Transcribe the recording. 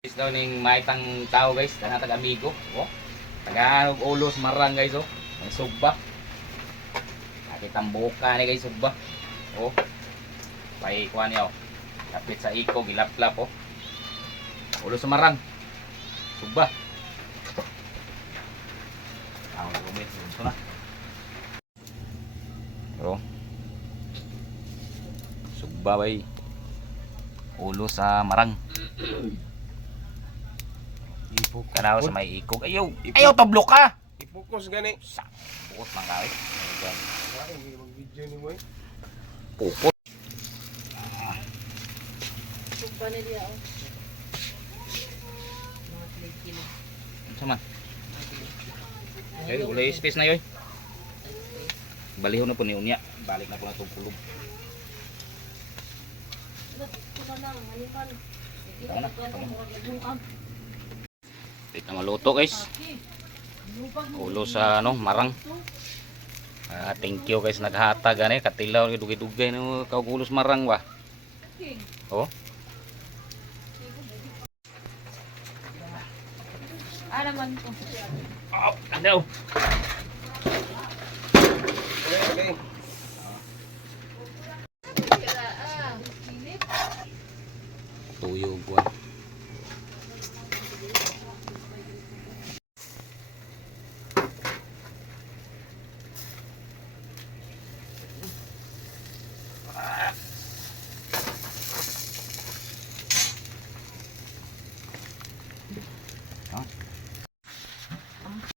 Guys daw ning maitang tao guys, tanga taga amigo. Oh. Taga ulos marang guys oh. May sugba. Nakitang buka ni guys sugba. Oh. Pay kuha niya oh. Kapit sa iko gilaplap oh. Ulos marang. Sugba. Ako lumit ito na. Pero sugba bay. Ulo sa marang. Kanawa sa may ikog. Ayaw, ayaw tablo ka. Ipokus gani. Sa pukot man. Ay, eh. Pukot. Sugba na diya oh. Mga kilo. Sama. Okay, ulay space na yoy. Baliho na po ni unya. Balik na po na itong pulog. Ito na halikan. Tama na, tama na. Wait na maluto guys. Ulo sa ano, marang. Ah, thank you guys naghatag ani katilaw ni dugay-dugay no kaugulos marang ba. Oh, Ah, naman ko. oh ano? Okay, okay. Ah. Tuyo buwan.